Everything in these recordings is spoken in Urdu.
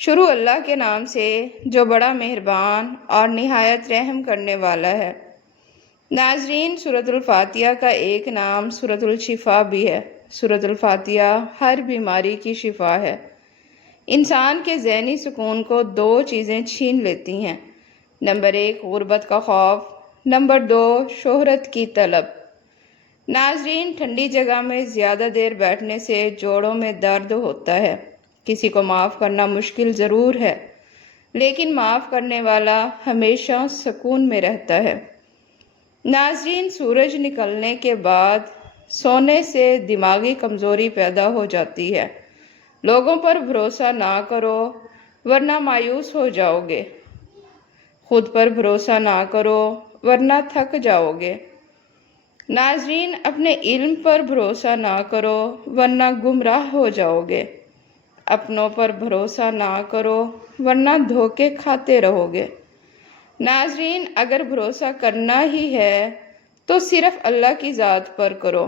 شروع اللہ کے نام سے جو بڑا مہربان اور نہایت رحم کرنے والا ہے۔ ناظرین، سورۃ الفاتحہ کا ایک نام سورۃ الشفا بھی ہے۔ سورۃ الفاتحہ ہر بیماری کی شفا ہے۔ انسان کے ذہنی سکون کو دو چیزیں چھین لیتی ہیں۔ نمبر 1 غربت کا خوف، نمبر 2 شہرت کی طلب۔ ناظرین، ٹھنڈی جگہ میں زیادہ دیر بیٹھنے سے جوڑوں میں درد ہوتا ہے۔ کسی کو معاف کرنا مشکل ضرور ہے، لیکن معاف کرنے والا ہمیشہ سکون میں رہتا ہے۔ ناظرین، سورج نکلنے کے بعد سونے سے دماغی کمزوری پیدا ہو جاتی ہے۔ لوگوں پر بھروسہ نہ کرو ورنہ مایوس ہو جاؤ گے۔ خود پر بھروسہ نہ کرو ورنہ تھک جاؤ گے۔ ناظرین، اپنے علم پر بھروسہ نہ کرو ورنہ گمراہ ہو جاؤ گے۔ اپنوں پر بھروسہ نہ کرو ورنہ دھوکے کھاتے رہو گے۔ ناظرین، اگر بھروسہ کرنا ہی ہے تو صرف اللہ کی ذات پر کرو۔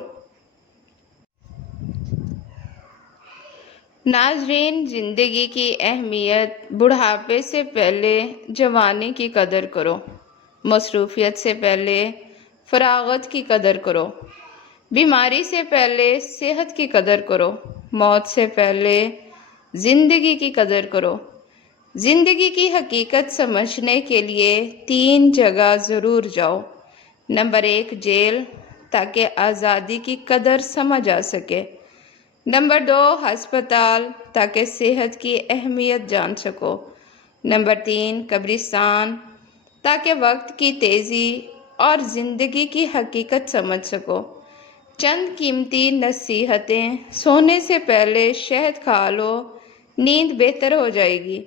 ناظرین، زندگی کی اہمیت، بڑھاپے سے پہلے جوانی کی قدر کرو، مصروفیت سے پہلے فراغت کی قدر کرو، بیماری سے پہلے صحت کی قدر کرو، موت سے پہلے زندگی کی قدر کرو۔ زندگی کی حقیقت سمجھنے کے لیے 3 جگہ ضرور جاؤ۔ نمبر 1 جیل، تاکہ آزادی کی قدر سمجھ آ سکے۔ نمبر 2 ہسپتال، تاکہ صحت کی اہمیت جان سکو۔ نمبر 3 قبرستان، تاکہ وقت کی تیزی اور زندگی کی حقیقت سمجھ سکو۔ چند قیمتی نصیحتیں: سونے سے پہلے شہد کھا لو، نیند بہتر ہو جائے گی۔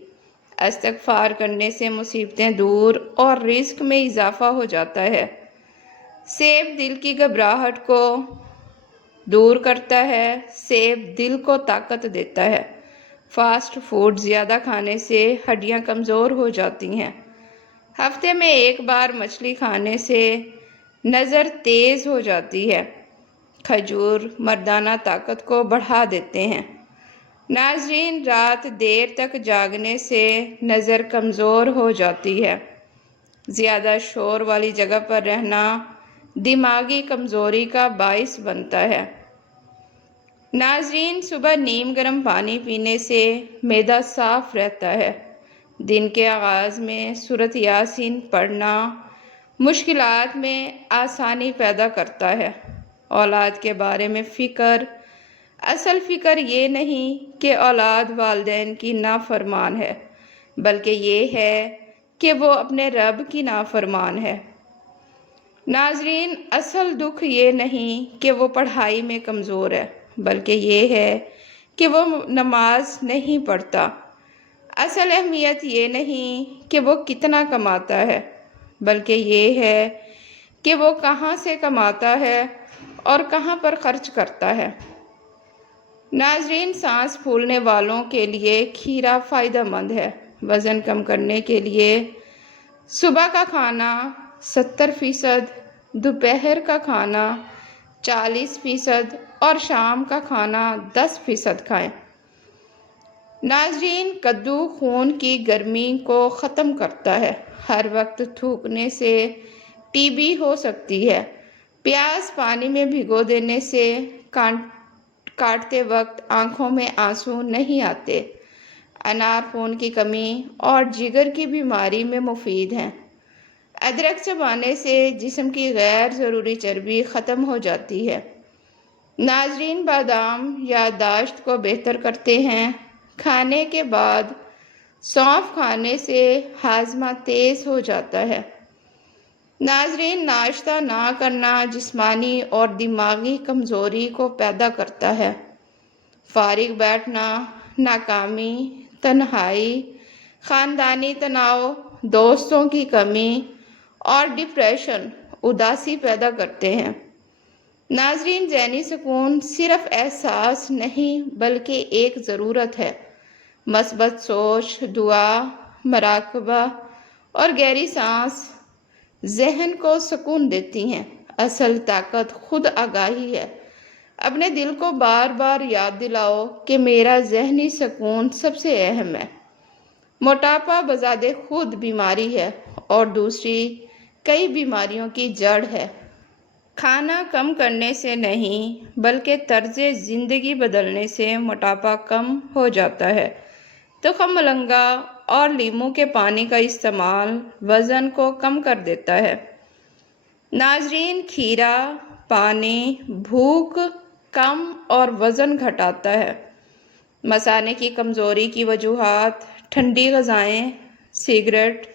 استغفار کرنے سے مصیبتیں دور اور رزق میں اضافہ ہو جاتا ہے۔ سیب دل کی گھبراہٹ کو دور کرتا ہے، سیب دل کو طاقت دیتا ہے۔ فاسٹ فوڈ زیادہ کھانے سے ہڈیاں کمزور ہو جاتی ہیں۔ ہفتے میں 1 بار مچھلی کھانے سے نظر تیز ہو جاتی ہے۔ کھجور مردانہ طاقت کو بڑھا دیتے ہیں۔ ناظرین، رات دیر تک جاگنے سے نظر کمزور ہو جاتی ہے۔ زیادہ شور والی جگہ پر رہنا دماغی کمزوری کا باعث بنتا ہے۔ ناظرین، صبح نیم گرم پانی پینے سے معدہ صاف رہتا ہے۔ دن کے آغاز میں سورۃ یاسین پڑھنا مشکلات میں آسانی پیدا کرتا ہے۔ اولاد کے بارے میں فکر: اصل فکر یہ نہیں کہ اولاد والدین کی نافرمان ہے، بلکہ یہ ہے کہ وہ اپنے رب کی نافرمان ہے۔ ناظرین، اصل دکھ یہ نہیں کہ وہ پڑھائی میں کمزور ہے، بلکہ یہ ہے کہ وہ نماز نہیں پڑھتا۔ اصل اہمیت یہ نہیں کہ وہ کتنا کماتا ہے، بلکہ یہ ہے کہ وہ کہاں سے کماتا ہے اور کہاں پر خرچ کرتا ہے۔ ناظرین، سانس پھولنے والوں کے لیے کھیرا فائدہ مند ہے۔ وزن کم کرنے کے لیے صبح کا کھانا 70%، دوپہر کا کھانا 40% اور شام کا کھانا 10% کھائیں۔ ناظرین، کدو خون کی گرمی کو ختم کرتا ہے۔ ہر وقت تھوکنے سے ٹی بی ہو سکتی ہے۔ پیاز پانی میں بھگو دینے سے کاٹتے وقت آنکھوں میں آنسو نہیں آتے۔ انار خون کی کمی اور جگر کی بیماری میں مفید ہیں۔ ادرک چبانے سے جسم کی غیر ضروری چربی ختم ہو جاتی ہے۔ ناظرین، بادام یادداشت کو بہتر کرتے ہیں۔ کھانے کے بعد سونف کھانے سے ہاضمہ تیز ہو جاتا ہے۔ ناظرین، ناشتہ نہ کرنا جسمانی اور دماغی کمزوری کو پیدا کرتا ہے۔ فارغ بیٹھنا ناکامی، تنہائی، خاندانی تناؤ، دوستوں کی کمی اور ڈپریشن، اداسی پیدا کرتے ہیں۔ ناظرین، ذہنی سکون صرف احساس نہیں بلکہ ایک ضرورت ہے۔ مثبت سوچ، دعا، مراقبہ اور گہری سانس ذہن کو سکون دیتی ہیں۔ اصل طاقت خود آگاہی ہے۔ اپنے دل کو بار بار یاد دلاؤ کہ میرا ذہنی سکون سب سے اہم ہے۔ موٹاپا بذات خود بیماری ہے اور دوسری کئی بیماریوں کی جڑ ہے۔ کھانا کم کرنے سے نہیں بلکہ طرز زندگی بدلنے سے موٹاپا کم ہو جاتا ہے۔ تخم ملنگا اور لیموں کے پانی کا استعمال وزن کو کم کر دیتا ہے۔ ناظرین، کھیرا پانی بھوک کم اور وزن گھٹاتا ہے۔ مثانے کی کمزوری کی وجوہات: ٹھنڈی غذائیں، سگریٹ،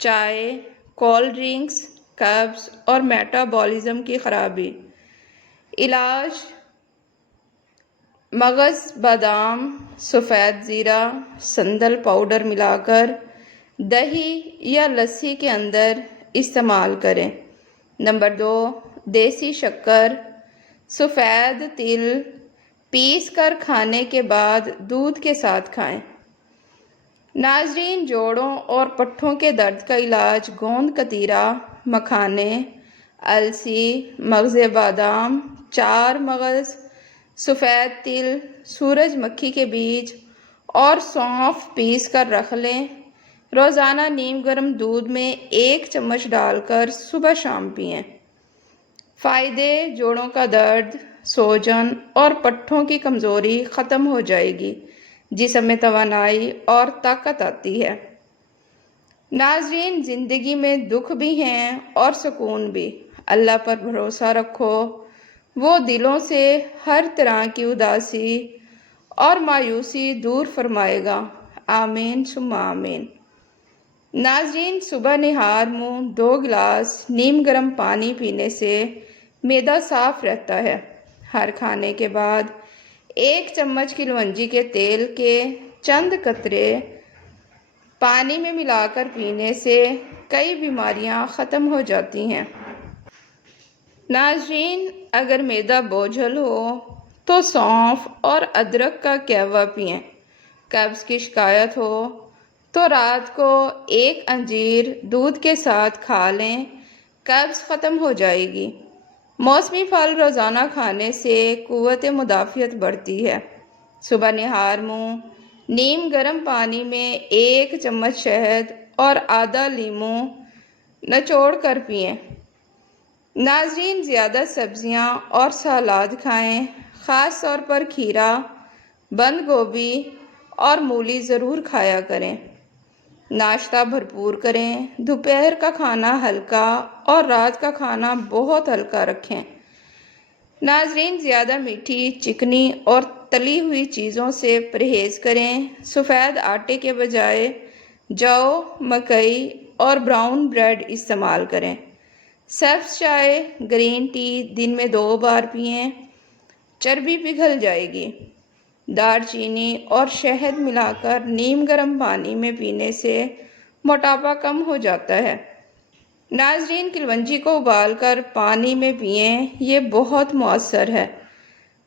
چائے، کولڈ ڈرنکس، قبض اور میٹابولزم کی خرابی۔ علاج: مغز، بادام، سفید زیرہ، سندل پاؤڈر ملا کر دہی یا لسی کے اندر استعمال کریں۔ نمبر 2، دیسی شکر، سفید تل پیس کر کھانے کے بعد دودھ کے ساتھ کھائیں۔ ناظرین، جوڑوں اور پٹھوں کے درد کا علاج: گوند کتیرا، مکھانے، السی، مغز بادام، چار مغز، سفید تل، سورج مکھی کے بیج اور سونف پیس کر رکھ لیں۔ روزانہ نیم گرم دودھ میں 1 چمچ ڈال کر صبح شام پئیں۔ فائدے: جوڑوں کا درد، سوجن اور پٹھوں کی کمزوری ختم ہو جائے گی، جسم میں توانائی اور طاقت آتی ہے۔ ناظرین، زندگی میں دکھ بھی ہیں اور سکون بھی۔ اللہ پر بھروسہ رکھو، وہ دلوں سے ہر طرح کی اداسی اور مایوسی دور فرمائے گا۔ آمین ثم آمین۔ ناظرین، صبح نہار منہ 2 گلاس نیم گرم پانی پینے سے معدہ صاف رہتا ہے۔ ہر کھانے کے بعد 1 چمچ کلونجی کے تیل کے چند قطرے پانی میں ملا کر پینے سے کئی بیماریاں ختم ہو جاتی ہیں۔ ناظرین، اگر معدہ بوجھل ہو تو سونف اور ادرک کا قہوہ پئیں۔ قبض کی شکایت ہو تو رات کو 1 انجیر دودھ کے ساتھ کھا لیں، قبض ختم ہو جائے گی۔ موسمی پھل روزانہ کھانے سے قوت مدافعت بڑھتی ہے۔ صبح نہار منہ نیم گرم پانی میں 1 چمچ شہد اور آدھا لیموں نچوڑ کر پئیں۔ ناظرین، زیادہ سبزیاں اور سلاد کھائیں، خاص طور پر کھیرا، بند گوبھی اور مولی ضرور کھایا کریں۔ ناشتہ بھرپور کریں، دوپہر کا کھانا ہلکا اور رات کا کھانا بہت ہلکا رکھیں۔ ناظرین، زیادہ میٹھی، چکنی اور تلی ہوئی چیزوں سے پرہیز کریں۔ سفید آٹے کے بجائے جو، مکئی اور براؤن بریڈ استعمال کریں۔ سبز چائے، گرین ٹی دن میں 2 بار پئیں، چربی پگھل جائے گی۔ دار چینی اور شہد ملا کر نیم گرم پانی میں پینے سے موٹاپا کم ہو جاتا ہے۔ ناظرین، کلونجی کو ابال کر پانی میں پئیں، یہ بہت مؤثر ہے۔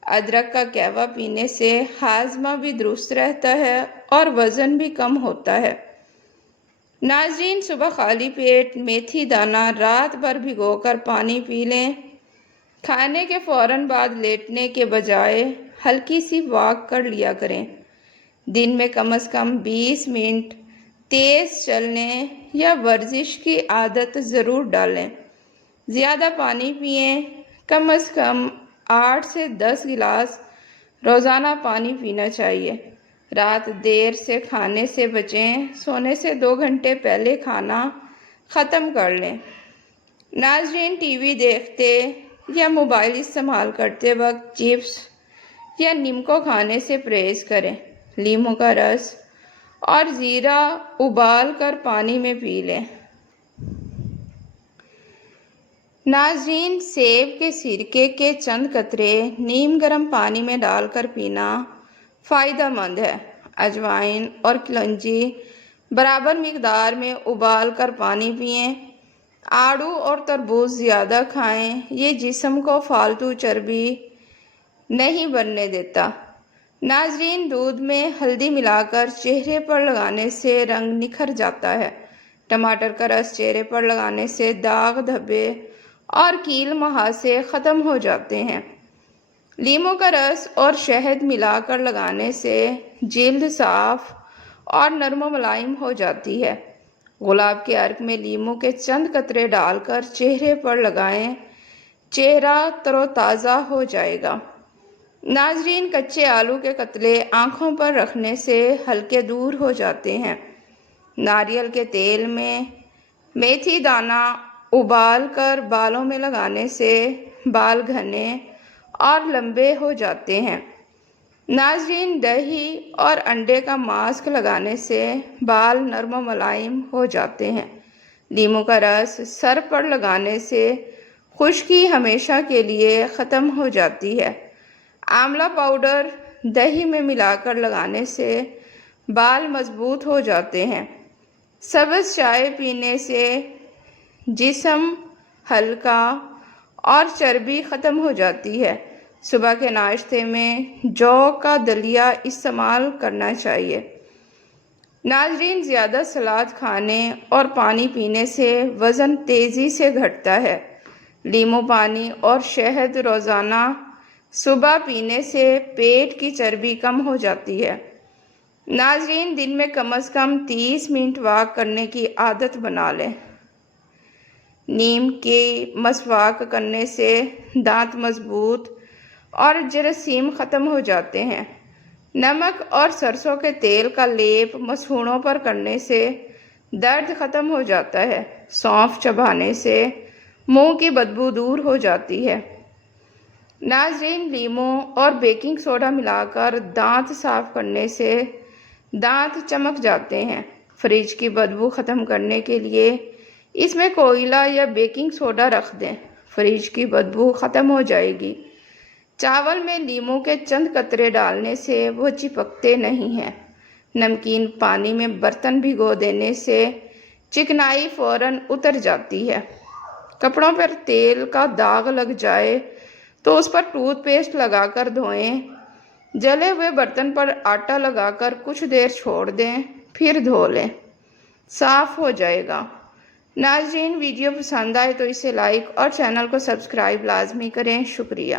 ادرک کا قہوہ پینے سے ہاضمہ بھی درست رہتا ہے اور وزن بھی کم ہوتا ہے۔ ناظرین، صبح خالی پیٹ میتھی دانہ رات بھر بھگو کر پانی پی لیں۔ کھانے کے فوراً بعد لیٹنے کے بجائے ہلکی سی واک کر لیا کریں۔ دن میں کم از کم 20 منٹ تیز چلنے یا ورزش کی عادت ضرور ڈالیں۔ زیادہ پانی پئیں، کم از کم 8 سے 10 گلاس روزانہ پانی پینا چاہیے۔ رات دیر سے کھانے سے بچیں، سونے سے 2 گھنٹے پہلے کھانا ختم کر لیں۔ ناظرین، ٹی وی دیکھتے یا موبائل استعمال کرتے وقت چپس یا نمکو کھانے سے پرہیز کریں۔ لیموں کا رس اور زیرہ ابال کر پانی میں پی لیں۔ ناظرین، سیب کے سرکے کے چند قطرے نیم گرم پانی میں ڈال کر پینا فائدہ مند ہے۔ اجوائن اور کلونجی برابر مقدار میں ابال کر پانی پئیں۔ آڑو اور تربوز زیادہ کھائیں، یہ جسم کو فالتو چربی نہیں بننے دیتا۔ ناظرین، دودھ میں ہلدی ملا کر چہرے پر لگانے سے رنگ نکھر جاتا ہے۔ ٹماٹر کا رس چہرے پر لگانے سے داغ، دھبے اور کیل مہاسے ختم ہو جاتے ہیں۔ لیموں کا رس اور شہد ملا کر لگانے سے جلد صاف اور نرم و ملائم ہو جاتی ہے۔ گلاب کے عرق میں لیموں کے چند قطرے ڈال کر چہرے پر لگائیں، چہرہ تر و تازہ ہو جائے گا۔ ناظرین، کچے آلو کے قطرے آنکھوں پر رکھنے سے حلقے دور ہو جاتے ہیں۔ ناریل کے تیل میں میتھی دانہ ابال کر بالوں میں لگانے سے بال گھنے اور لمبے ہو جاتے ہیں۔ ناظرین، دہی اور انڈے کا ماسک لگانے سے بال نرم و ملائم ہو جاتے ہیں۔ لیموں کا رس سر پر لگانے سے خشکی ہمیشہ کے لیے ختم ہو جاتی ہے۔ آملہ پاؤڈر دہی میں ملا کر لگانے سے بال مضبوط ہو جاتے ہیں۔ سبز چائے پینے سے جسم ہلکا اور چربی ختم ہو جاتی ہے۔ صبح کے ناشتے میں جو کا دلیا استعمال کرنا چاہیے۔ ناظرین، زیادہ سلاد کھانے اور پانی پینے سے وزن تیزی سے گھٹتا ہے۔ لیموں پانی اور شہد روزانہ صبح پینے سے پیٹ کی چربی کم ہو جاتی ہے۔ ناظرین، دن میں کم از کم 30 منٹ واک کرنے کی عادت بنا لیں۔ نیم کی مسواک کرنے سے دانت مضبوط اور جراثیم ختم ہو جاتے ہیں۔ نمک اور سرسوں کے تیل کا لیپ مسوڑھوں پر کرنے سے درد ختم ہو جاتا ہے۔ سونف چبانے سے منہ کی بدبو دور ہو جاتی ہے۔ ناظرین، لیموں اور بیکنگ سوڈا ملا کر دانت صاف کرنے سے دانت چمک جاتے ہیں۔ فریج کی بدبو ختم کرنے کے لیے اس میں کوئلہ یا بیکنگ سوڈا رکھ دیں، فریج کی بدبو ختم ہو جائے گی۔ چاول میں لیموں کے چند قطرے ڈالنے سے وہ چپکتے نہیں ہیں۔ نمکین پانی میں برتن بھگو دینے سے چکنائی فوراً اتر جاتی ہے۔ کپڑوں پر تیل کا داغ لگ جائے تو اس پر ٹوتھ پیسٹ لگا کر دھوئیں۔ جلے ہوئے برتن پر آٹا لگا کر کچھ دیر چھوڑ دیں، پھر دھو لیں، صاف ہو جائے گا۔ ناظرین، ویڈیو پسند آئے تو اسے لائک اور چینل کو سبسکرائب لازمی کریں۔ شکریہ۔